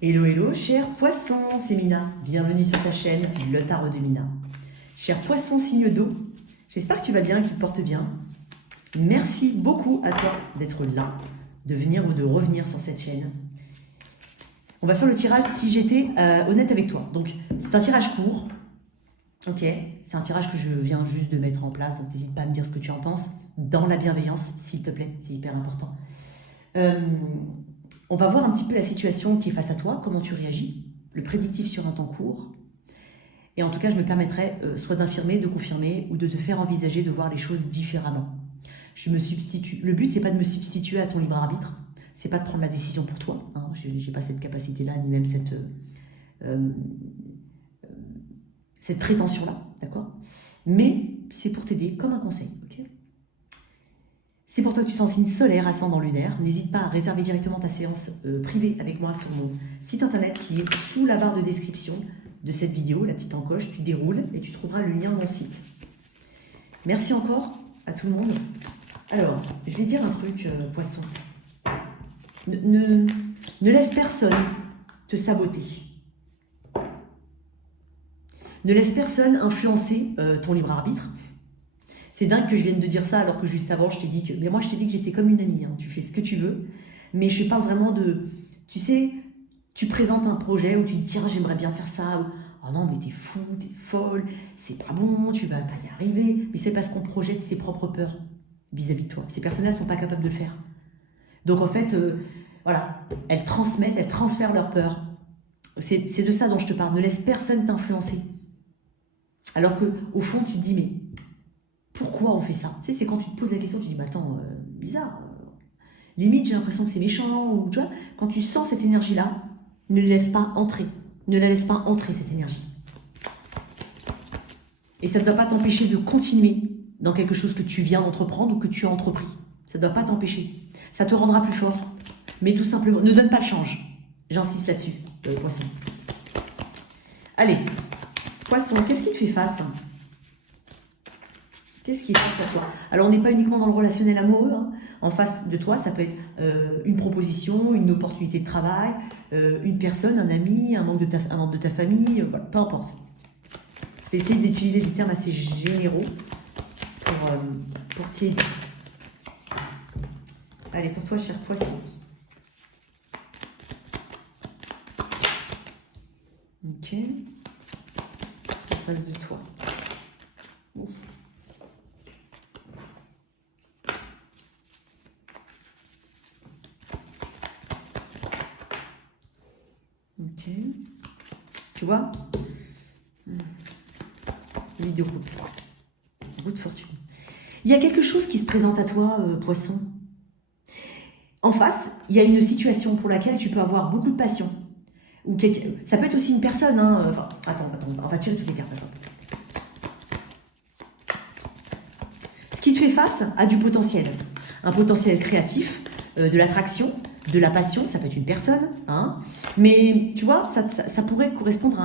Hello, hello, cher poisson, c'est Mina. Bienvenue sur ta chaîne, le tarot de Mina. Cher poisson signe d'eau, j'espère que tu vas bien et que tu te portes bien. Merci beaucoup à toi d'être là, de venir ou de revenir sur cette chaîne. On va faire le tirage si j'étais honnête avec toi. Donc, c'est un tirage court. Ok, c'est un tirage que je viens juste de mettre en place, donc n'hésite pas à me dire ce que tu en penses, dans la bienveillance, s'il te plaît, c'est hyper important. On va voir un petit peu la situation qui est face à toi, comment tu réagis, le prédictif sur un temps court. Et en tout cas, je me permettrai soit d'infirmer, de confirmer ou de te faire envisager de voir les choses différemment. Je me substitue. Le but, c'est pas de me substituer à ton libre arbitre, c'est pas de prendre la décision pour toi. Hein. Je n'ai pas cette capacité-là, ni même cette prétention-là, d'accord? Mais c'est pour t'aider comme un conseil, ok? Si pour toi tu sens signe solaire, ascendant lunaire, n'hésite pas à réserver directement ta séance privée avec moi sur mon site internet qui est sous la barre de description de cette vidéo, la petite encoche, tu déroules et tu trouveras le lien dans le site. Merci encore à tout le monde. Alors, je vais dire un truc, poisson. Ne laisse personne te saboter. Ne laisse personne influencer ton libre arbitre. C'est dingue que je vienne de dire ça alors que juste avant, je t'ai dit que... Mais moi, je t'ai dit que j'étais comme une amie. Hein. Tu fais ce que tu veux. Mais je parle vraiment de... Tu sais, tu présentes un projet où tu te dis, tiens, j'aimerais bien faire ça. Ou, oh non, mais t'es fou, t'es folle. C'est pas bon, tu vas pas y arriver. Mais c'est parce qu'on projette ses propres peurs vis-à-vis de toi. Ces personnes-là ne sont pas capables de le faire. Donc, en fait, voilà, elles transmettent, elles transfèrent leurs peurs. C'est de ça dont je te parle. Ne laisse personne t'influencer. Alors qu'au fond, tu te dis, mais... pourquoi on fait ça? Tu sais, c'est quand tu te poses la question, tu te dis, bah attends, bizarre. Limite, j'ai l'impression que c'est méchant. Ou, tu vois, quand tu sens cette énergie-là, ne la laisse pas entrer. Ne la laisse pas entrer, cette énergie. Et ça ne doit pas t'empêcher de continuer dans quelque chose que tu viens d'entreprendre ou que tu as entrepris. Ça ne doit pas t'empêcher. Ça te rendra plus fort. Mais tout simplement, ne donne pas le change. J'insiste là-dessus, poisson. Allez, poisson, qu'est-ce qui te fait face ? Qu'est-ce qui est face à toi? Alors, on n'est pas uniquement dans le relationnel amoureux. Hein. En face de toi, ça peut être une proposition, une opportunité de travail, une personne, un ami, un membre de ta famille, voilà, peu importe. Essayez d'utiliser des termes assez généraux pour t'y aider. Allez, pour toi, cher poisson. Ok. En face de toi. Ouf. Ok. Tu vois? Vidéo coup de fortune. Il y a quelque chose qui se présente à toi, poisson. En face, il y a une situation pour laquelle tu peux avoir beaucoup de passion. Ou ça peut être aussi une personne. Hein. Enfin, attends, on va tirer toutes les cartes. Ce qui te fait face a du potentiel. Un potentiel créatif, de l'attraction, de la passion, ça peut être une personne, hein, mais tu vois, ça pourrait correspondre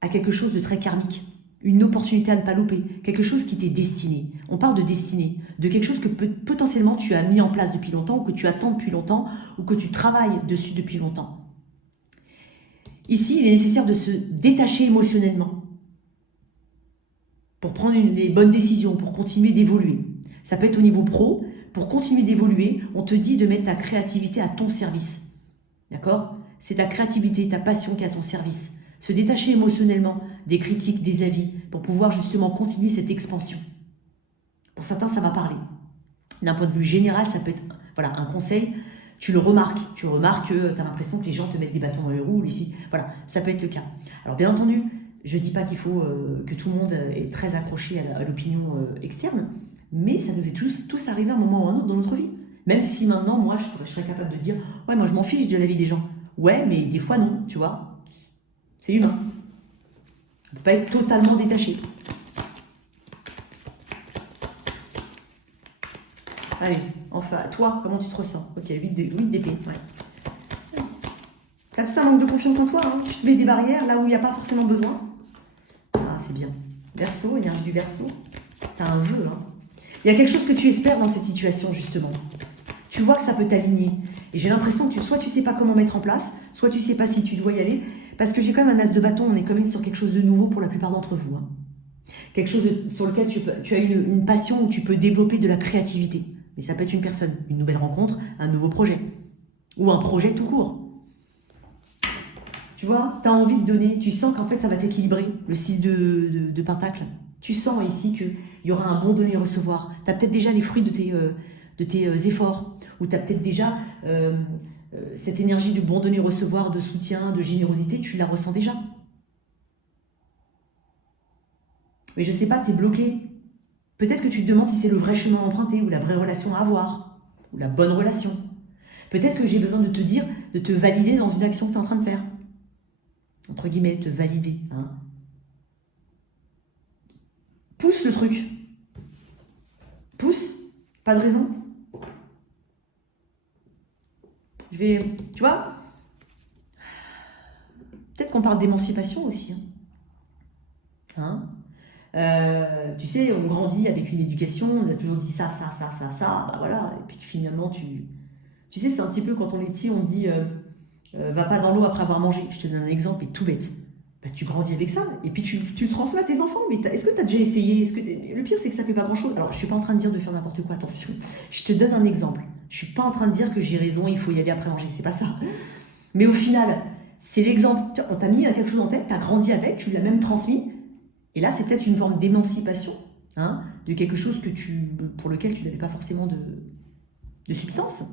à quelque chose de très karmique, une opportunité à ne pas louper, quelque chose qui t'est destiné. On parle de destinée, de quelque chose que potentiellement tu as mis en place depuis longtemps, ou que tu attends depuis longtemps, ou que tu travailles dessus depuis longtemps. Ici, il est nécessaire de se détacher émotionnellement pour prendre les bonnes décisions, pour continuer d'évoluer. Ça peut être au niveau pro. Pour continuer d'évoluer, on te dit de mettre ta créativité à ton service. D'accord? C'est ta créativité, ta passion qui est à ton service. Se détacher émotionnellement des critiques, des avis, pour pouvoir justement continuer cette expansion. Pour certains, ça va parler. D'un point de vue général, ça peut être voilà, un conseil. Tu le remarques. Tu remarques que tu as l'impression que les gens te mettent des bâtons dans les roues. Ici. Voilà, ça peut être le cas. Alors bien entendu, je ne dis pas qu'il faut que tout le monde est très accroché à l'opinion externe. Mais ça nous est tous arrivé à un moment ou à un autre dans notre vie. Même si maintenant, moi, je serais capable de dire « Ouais, moi, je m'en fiche de la vie des gens. » Ouais, mais des fois, non, tu vois. C'est humain. On ne peut pas être totalement détaché. Allez, enfin, toi, comment tu te ressens? Ok, 8 d'épée, ouais. T'as tout un manque de confiance en toi, hein. Tu te mets des barrières là où il n'y a pas forcément besoin. Ah, c'est bien. Verseau, énergie du Verseau. T'as un vœu, hein. Il y a quelque chose que tu espères dans cette situation, justement. Tu vois que ça peut t'aligner. Et j'ai l'impression que soit tu ne sais pas comment mettre en place, soit tu sais pas si tu dois y aller, parce que j'ai quand même un as de bâton, on est quand même sur quelque chose de nouveau pour la plupart d'entre vous. Hein. Quelque chose sur lequel tu as une passion où tu peux développer de la créativité. Mais ça peut être une personne, une nouvelle rencontre, un nouveau projet. Ou un projet tout court. Tu vois, tu as envie de donner, tu sens qu'en fait ça va t'équilibrer, le 6 de Pentacle. Tu sens ici qu'il y aura un bon donner-recevoir. Tu as peut-être déjà les fruits de tes efforts. Ou tu as peut-être déjà cette énergie de bon donner-recevoir, de soutien, de générosité, tu la ressens déjà. Mais je sais pas, tu es bloqué. Peut-être que tu te demandes si c'est le vrai chemin à emprunter, ou la vraie relation à avoir, ou la bonne relation. Peut-être que j'ai besoin de te dire, de te valider dans une action que tu es en train de faire. Entre guillemets, te valider. Hein. Pousse le truc. Pousse, pas de raison. Je vais, tu vois, peut-être qu'on parle d'émancipation aussi. Hein. Tu sais, on grandit avec une éducation, on a toujours dit ça, bah voilà, et puis finalement, tu sais, c'est un petit peu quand on est petit, on dit va pas dans l'eau après avoir mangé. Je te donne un exemple, et tout bête. Bah, tu grandis avec ça, et puis tu le transmets à tes enfants. Mais est-ce que tu as déjà essayé? Le pire, c'est que ça fait pas grand-chose. Alors, je suis pas en train de dire de faire n'importe quoi, attention. Je te donne un exemple. Je suis pas en train de dire que j'ai raison, il faut y aller après manger, c'est pas ça. Mais au final, c'est l'exemple. On t'a mis quelque chose en tête, tu as grandi avec, tu l'as même transmis. Et là, c'est peut-être une forme d'émancipation hein, de quelque chose pour lequel tu n'avais pas forcément de substance.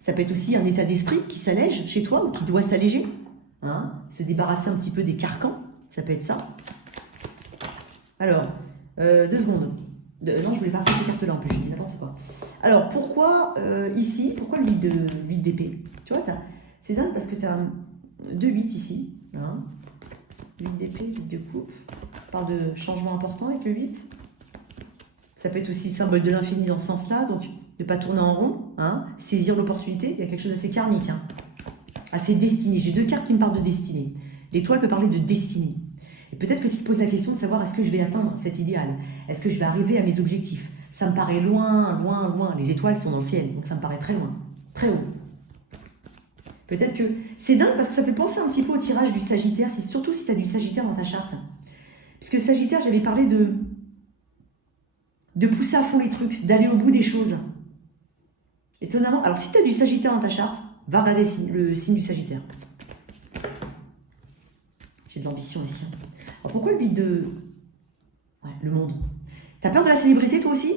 Ça peut être aussi un état d'esprit qui s'allège chez toi ou qui doit s'alléger. Hein, se débarrasser un petit peu des carcans, ça peut être ça. Alors, 2 secondes. Non, je voulais pas prendre ces cartes-là en plus, j'ai dit n'importe quoi. Alors, pourquoi ici, pourquoi le 8 d'épée? Tu vois, c'est dingue parce que tu as 2 8 ici. Hein, 8 d'épée, 8 de coupe. On parle de changement important avec le 8. Ça peut être aussi symbole de l'infini dans ce sens-là, donc ne pas tourner en rond, hein, saisir l'opportunité. Il y a quelque chose d'assez karmique, hein, assez destiné. J'ai 2 cartes qui me parlent de destinée. L'étoile peut parler de destinée. Et peut-être que tu te poses la question de savoir est-ce que je vais atteindre cet idéal? Est-ce que je vais arriver à mes objectifs? Ça me paraît loin, loin, loin. Les étoiles sont dans le ciel, donc ça me paraît très loin, très haut. Peut-être que c'est dingue parce que ça fait penser un petit peu au tirage du Sagittaire, surtout si tu as du Sagittaire dans ta charte. Puisque Sagittaire, j'avais parlé de pousser à fond les trucs, d'aller au bout des choses. Étonnamment, alors si tu as du Sagittaire dans ta charte, va regarder le signe du Sagittaire. J'ai de l'ambition ici. Alors pourquoi le 8 de... Ouais, le monde. T'as peur de la célébrité toi aussi?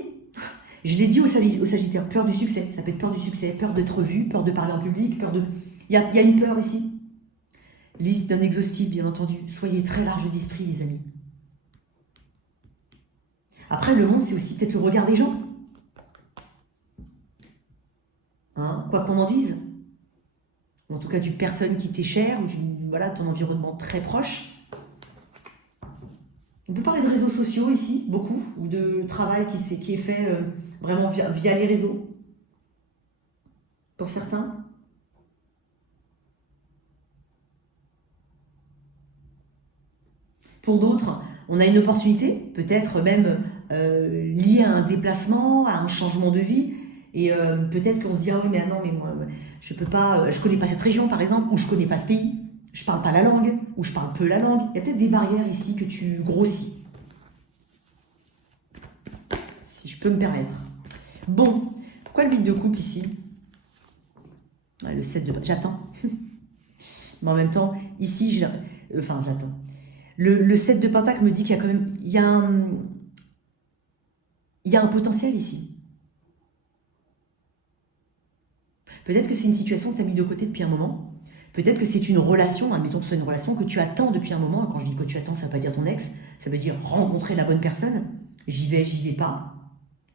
Je l'ai dit au Sagittaire, peur du succès. Ça peut être peur du succès, peur d'être vu, peur de parler en public, peur de... Il y a une peur ici. Liste non exhaustive, bien entendu. Soyez très large d'esprit, les amis. Après, le monde, c'est aussi peut-être le regard des gens. Hein, quoi qu'on en dise. Ou en tout cas, d'une personne qui t'est chère, ou voilà, ton environnement très proche. On peut parler de réseaux sociaux ici, beaucoup, ou de travail qui est fait vraiment via les réseaux. Pour certains. Pour d'autres, on a une opportunité, peut-être même liée à un déplacement, à un changement de vie. Et peut-être qu'on se dit, ah oui, mais non, mais moi, je peux pas, je connais pas cette région, par exemple, ou je connais pas ce pays, je parle pas la langue, ou je parle peu la langue. Il y a peut-être des barrières ici que tu grossis. Si je peux me permettre. Bon, pourquoi le 8 de coupe ici? Ouais, le 7 de... J'attends. Mais en même temps, ici, enfin, j'attends. Le 7 de Pentacle me dit qu'il y a quand même... Il y a un potentiel ici. Peut-être que c'est une situation que tu as mis de côté depuis un moment. Peut-être que c'est une relation, admettons que ce soit une relation que tu attends depuis un moment. Et quand je dis que tu attends, ça ne veut pas dire ton ex. Ça veut dire rencontrer la bonne personne. J'y vais pas.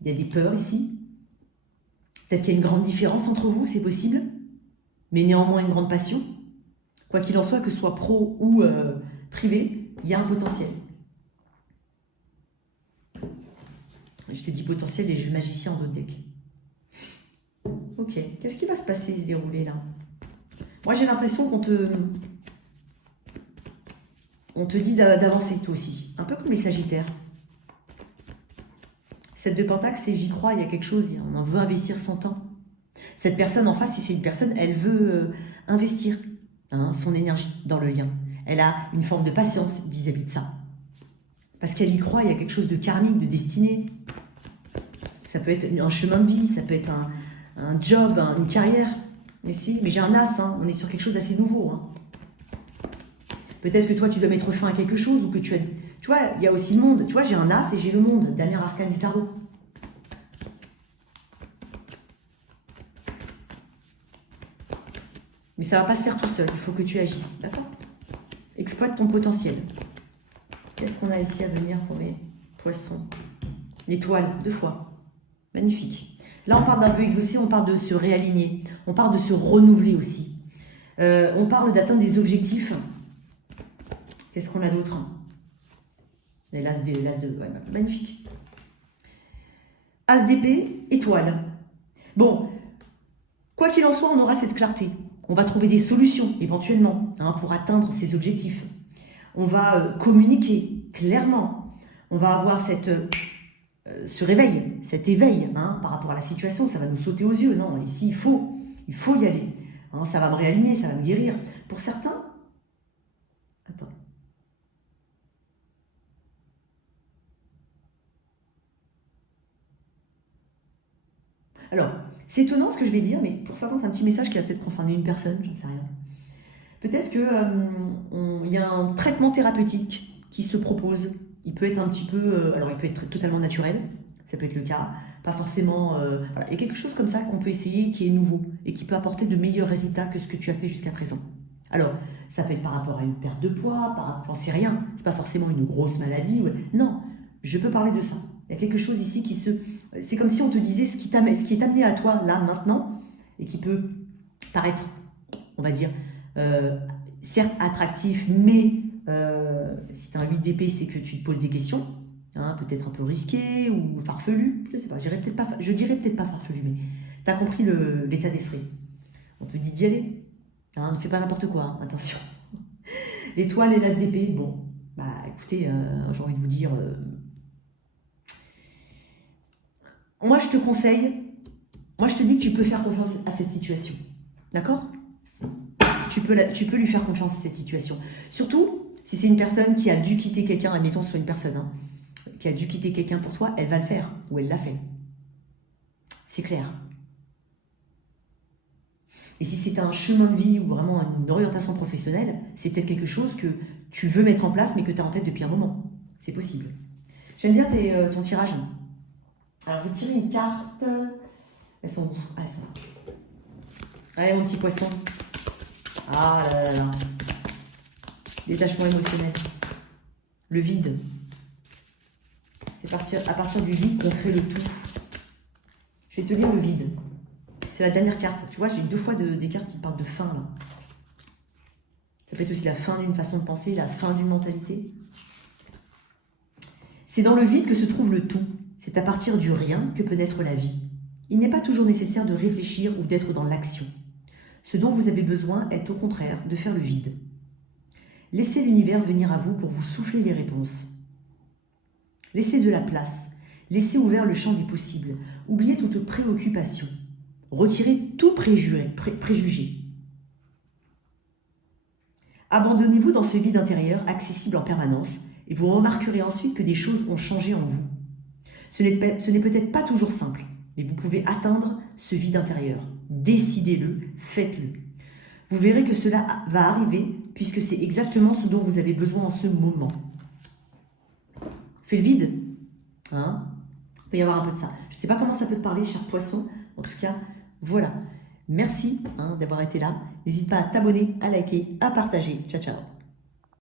Il y a des peurs ici. Peut-être qu'il y a une grande différence entre vous, c'est possible. Mais néanmoins une grande passion. Quoi qu'il en soit, que ce soit pro ou privé, il y a un potentiel. Je te dis potentiel et j'ai le magicien en d'autres decks. Ok, qu'est-ce qui va se passer, se dérouler là? Moi j'ai l'impression qu'on te dit d'avancer toi aussi. Un peu comme les Sagittaires. 7 de Pentacle, c'est j'y crois, il y a quelque chose, on en veut investir son temps. Cette personne en face, si c'est une personne, elle veut investir son énergie dans le lien. Elle a une forme de patience vis-à-vis de ça. Parce qu'elle y croit, il y a quelque chose de karmique, de destiné. Ça peut être un chemin de vie, ça peut être un job, une carrière. Mais si, mais j'ai un as, on est sur quelque chose d'assez nouveau. Peut-être que toi, tu dois mettre fin à quelque chose, ou que tu as... Tu vois, il y a aussi le monde. Tu vois, j'ai un as et j'ai le monde, dernier arcane du tarot. Mais ça ne va pas se faire tout seul, il faut que tu agisses, d'accord? Exploite ton potentiel. Qu'est-ce qu'on a ici à venir pour les poissons? L'étoile, 2 fois. Magnifique. Là, on parle d'un vœu exaucé, on parle de se réaligner, on parle de se renouveler aussi. On parle d'atteindre des objectifs. Qu'est-ce qu'on a d'autre? L'as de... Ouais, magnifique. As d'épée, étoile. Bon, quoi qu'il en soit, on aura cette clarté. On va trouver des solutions, éventuellement, pour atteindre ces objectifs. On va communiquer clairement. On va avoir ce réveil, cet éveil par rapport à la situation. Ça va nous sauter aux yeux. Non, ici, il faut y aller. Ça va me réaligner, ça va me guérir. Pour certains... Attends. Alors, c'est étonnant ce que je vais dire, mais pour certains, c'est un petit message qui va peut-être concerner une personne, je ne sais rien. Peut-être qu'il y a un traitement thérapeutique qui se propose. Il peut être un petit peu... alors, il peut être totalement naturel, ça peut être le cas. Pas forcément... voilà. Il y a quelque chose comme ça qu'on peut essayer qui est nouveau et qui peut apporter de meilleurs résultats que ce que tu as fait jusqu'à présent. Alors, ça peut être par rapport à une perte de poids, j'en sais rien. C'est pas forcément une grosse maladie. Non, je peux parler de ça. Il y a quelque chose ici qui se... C'est comme si on te disait ce qui est amené à toi, là, maintenant, et qui peut paraître, on va dire, certes attractif, mais si tu as un 8 d'épée, c'est que tu te poses des questions, peut-être un peu risquées ou farfelues, je ne sais pas, je dirais peut-être pas farfelu, mais tu as compris l'état d'esprit. On te dit d'y aller, ne fais pas n'importe quoi, attention. L'étoile et l'as d'épée, bon, bah écoutez, j'ai envie de vous dire... Moi, je te conseille, moi, je te dis que tu peux faire confiance à cette situation. D'accord? Tu peux lui faire confiance à cette situation. Surtout, si c'est une personne qui a dû quitter quelqu'un, admettons que ce soit une personne qui a dû quitter quelqu'un pour toi, elle va le faire, ou elle l'a fait. C'est clair. Et si c'est un chemin de vie ou vraiment une orientation professionnelle, c'est peut-être quelque chose que tu veux mettre en place, mais que tu as en tête depuis un moment. C'est possible. J'aime bien ton tirage. Alors, je vais tirer une carte. Elles sont où? Ah, elles sont là. Allez, mon petit poisson. Ah là là là. Détachement émotionnel. Le vide. C'est à partir du vide qu'on crée le tout. Je vais te lire le vide. C'est la dernière carte. Tu vois, j'ai 2 fois des cartes qui parlent de fin, là. Ça peut être aussi la fin d'une façon de penser, la fin d'une mentalité. C'est dans le vide que se trouve le tout. C'est à partir du rien que peut naître la vie. Il n'est pas toujours nécessaire de réfléchir ou d'être dans l'action. Ce dont vous avez besoin est au contraire de faire le vide. Laissez l'univers venir à vous pour vous souffler les réponses. Laissez de la place. Laissez ouvert le champ des possibles. Oubliez toute préoccupation. Retirez tout préjugé. Abandonnez-vous dans ce vide intérieur accessible en permanence et vous remarquerez ensuite que des choses ont changé en vous. Ce n'est peut-être pas toujours simple, mais vous pouvez atteindre ce vide intérieur. Décidez-le, faites-le. Vous verrez que cela va arriver puisque c'est exactement ce dont vous avez besoin en ce moment. Fais le vide. Il peut y avoir un peu de ça. Je ne sais pas comment ça peut te parler, cher poisson. En tout cas, voilà. Merci d'avoir été là. N'hésite pas à t'abonner, à liker, à partager. Ciao, ciao.